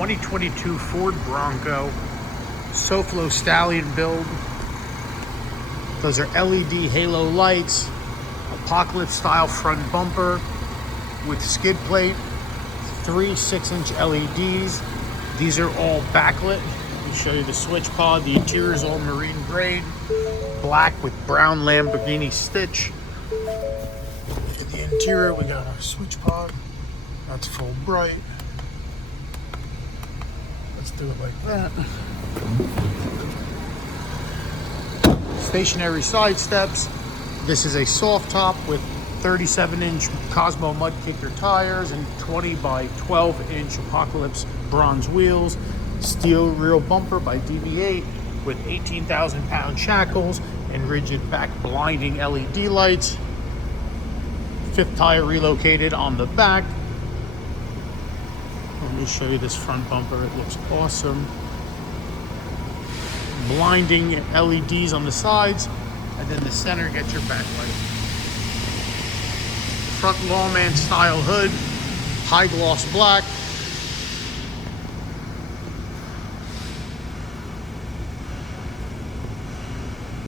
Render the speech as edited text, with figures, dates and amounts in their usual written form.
2022 Ford Bronco, SoFlo Stallion build. Those are LED halo lights, apocalypse style front bumper with skid plate, 3 6-inch LEDs. These are all backlit. Let me show you the switch pod. The interior is all marine grade, black with brown Lamborghini stitch. In the interior, we got our switch pod. That's full bright. Let's do it like that. Stationary side steps. This is a soft top with 37-inch Cosmo Mudkicker tires and 20 by 12-inch Apocalypse bronze wheels. Steel rear bumper by DB8 with 18,000-pound shackles and rigid back blinding LED lights. 5th tire relocated on the back. Let me show you this front bumper. It looks awesome. Blinding LEDs on the sides, and then the center gets your backlight. Front lawman style hood, high gloss black.